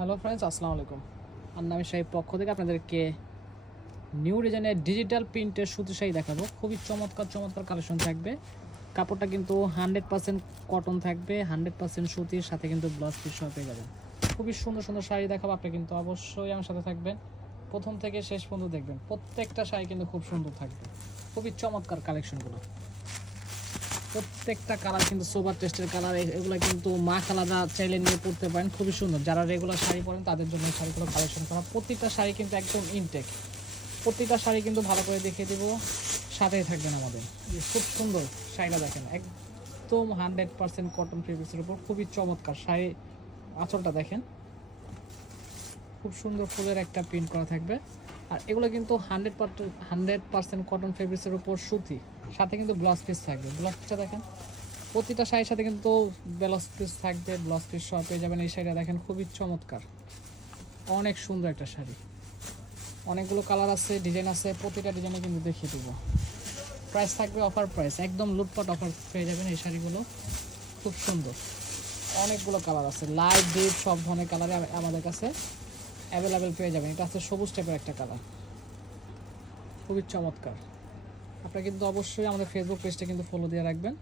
Hello friends আসসালামু আলাইকুম। আর নামি সাহেব পক্ষ থেকে আপনাদেরকে নিউ ডিজাইনের ডিজিটাল প্রিন্টের সুতি শাড়ি দেখাবো। খুবই চমৎকার চমৎকার কালেকশন থাকবে। কাপড়টা কিন্তু হান্ড্রেড পার্সেন্ট কটন থাকবে হান্ড্রেড পার্সেন্ট সুতির, সাথে কিন্তু ব্লাউজ পিস সহ পেয়ে যাবেন। খুবই সুন্দর সুন্দর শাড়ি দেখাবো, আপনি কিন্তু অবশ্যই আমার সাথে থাকবেন। প্রথম থেকে শেষ পর্যন্ত দেখবেন, প্রত্যেকটা শাড়ি কিন্তু খুব সুন্দর থাকবে। খুবই চমৎকার কালেকশনগুলো প্রত্যেকটা কালার কিন্তু সোবার টেস্টের কালার এগুলো কিন্তু মা কালাররা চাইলে নিয়ে পড়তে পারেন, খুবই সুন্দর। যারা রেগুলার শাড়ি পরেন, তাদের জন্য শাড়িগুলো কালেকশন করা। প্রত্যেকটা শাড়ি কিন্তু একদম ইনটেক প্রত্যেকটা শাড়ি কিন্তু ভালো করে দেখিয়ে দেবো। সাথেই থাকবেন আমাদের। খুব সুন্দর শাড়িটা দেখেন, একদম হান্ড্রেড পার্সেন্ট কটন ফেব্রিক্সের উপর। খুবই চমৎকার শাড়ি আঁচলটা দেখেন। খুব সুন্দর ফুলের একটা প্রিন্ট করা থাকবে। আর এগুলো কিন্তু hundred percent hundred percent cotton ফেব্রিক্সের উপর সুতি। সাথে কিন্তু ব্লাউজ পিস থাকবে। ব্লাউজ পিসটা দেখেন, প্রতিটা শাড়ির সাথে কিন্তু ব্লাউজ পিস থাকবে ব্লাউজ পিস সহ পেয়ে যাবেন। এই শাড়িটা দেখেন খুবই চমৎকার। অনেক সুন্দর একটা শাড়ি। অনেকগুলো কালার আছে ডিজাইন আছে, প্রতিটা ডিজাইনে কিন্তু দেখিয়ে দেবো। প্রাইস থাকবে অফার প্রাইস একদম লুটপাট অফার পেয়ে যাবেন এই শাড়িগুলো। খুব সুন্দর। অনেকগুলো কালার আছে। লাইট ডিপ সব ধরনের কালারে আমাদের কাছে অ্যাভেলেবেল পেয়ে যাবেন। এটা হচ্ছে সবুজ টাইপের একটা কালার খুবই চমৎকার। আপনারা কিন্তু অবশ্যই আমাদের ফেসবুক পেজটা কিন্তু ফলো দিয়ে রাখবেন।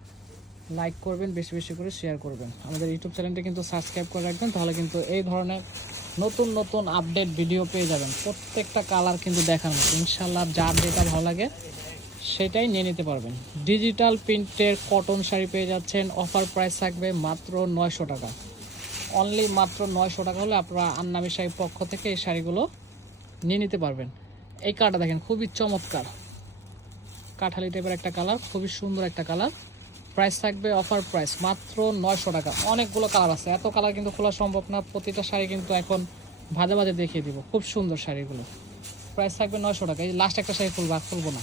লাইক করবেন, বেশি বেশি করে শেয়ার করবেন। আমাদের ইউটিউব চ্যানেলটা কিন্তু সাবস্ক্রাইব করে রাখবেন, তাহলে কিন্তু এই ধরনের নতুন নতুন আপডেট ভিডিও পেয়ে যাবেন। প্রত্যেকটা কালার কিন্তু মতো। ইনশাল্লাহ যার যেটা ভালো লাগে, সেটাই নিয়ে নিতে পারবেন। ডিজিটাল প্রিন্টের কটন শাড়ি পেয়ে যাচ্ছেন। অফার প্রাইস থাকবে মাত্র নয়শো টাকা। অনলি মাত্র নয়শো টাকা হলে আপনারা আন্নামি শাড়ির পক্ষ থেকে এই শাড়িগুলো নিয়ে নিতে পারবেন। এই কালারটা দেখেন, খুবই চমৎকার। কাঠালি টাইপের একটা কালার খুবই সুন্দর একটা কালার প্রাইস থাকবে অফার প্রাইস মাত্র নয়শো টাকা। অনেকগুলো কালার আছে। এত কালার কিন্তু খোলা সম্ভব না। প্রতিটা শাড়ি কিন্তু এখন ভাজে ভাজে দেখিয়ে দিব। খুব সুন্দর শাড়িগুলো। প্রাইস থাকবে নয়শো টাকা। এই লাস্ট একটা শাড়ি খুলবো, আর খুলবো না।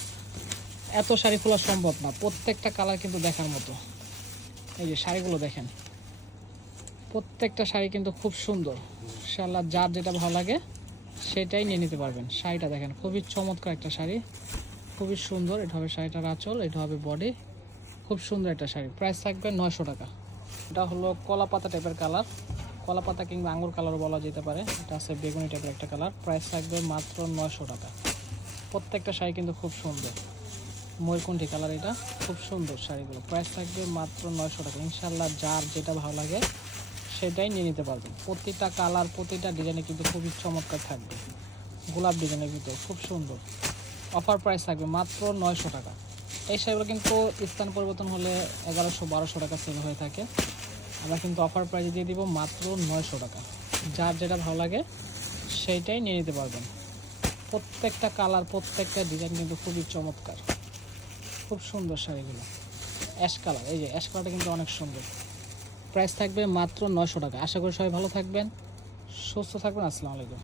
এত শাড়ি খোলা সম্ভব না। প্রত্যেকটা কালার কিন্তু দেখার মতো। এই যে শাড়িগুলো দেখেন। প্রত্যেকটা শাড়ি কিন্তু খুব সুন্দর। ইনশাল্লাহ যার যেটা ভালো লাগে, সেটাই নিয়ে নিতে পারবেন। শাড়িটা দেখেন, খুবই চমৎকার একটা শাড়ি। খুবই সুন্দর, এটা হবে শাড়িটার আঁচল, এটা হবে বডি খুব সুন্দর একটা শাড়ি প্রাইস থাকবে নয়শো টাকা। এটা হলো কলা পাতা টাইপের কালার কলা পাতা কিংবা আঙ্গুর কালারও বলা যেতে পারে, এটা আছে বেগুনি টাইপের একটা কালার প্রাইস থাকবে মাত্র নয়শো টাকা। প্রত্যেকটা শাড়ি কিন্তু খুব সুন্দর। ময়ূরকুণ্ঠি কালার এটা, খুব সুন্দর শাড়িগুলো। প্রাইস থাকবে মাত্র নয়শো টাকা। ইনশাল্লাহ যার যেটা ভালো লাগে, সেটাই নিয়ে নিতে পারবেন প্রতিটা কালার প্রতিটা ডিজাইনে কিন্তু খুবই চমৎকার থাকবে। গোলাপ ডিজাইনের ভিতরে, খুব সুন্দর। অফার প্রাইস থাকবে মাত্র নয়শো টাকা। এই শাড়িগুলো কিন্তু স্থান পরিবর্তন হলে এগারোশো, বারোশো টাকা সেল হয়ে থাকে। আমরা কিন্তু অফার প্রাইস দিয়ে দিব মাত্র নয়শো টাকা। যার যেটা ভালো লাগে সেইটাই নিয়ে নিতে পারবেন। প্রত্যেকটা কালার, প্রত্যেকটা ডিজাইন কিন্তু খুবই চমৎকার। খুব সুন্দর শাড়িগুলো। অ্যাশ কালার এই যে অ্যাশ কালারটা কিন্তু অনেক সুন্দর। প্রাইস থাকবে মাত্র নয়শো টাকা। আশা করি সবাই ভালো থাকবেন, সুস্থ থাকবেন, আসসালামু আলাইকুম।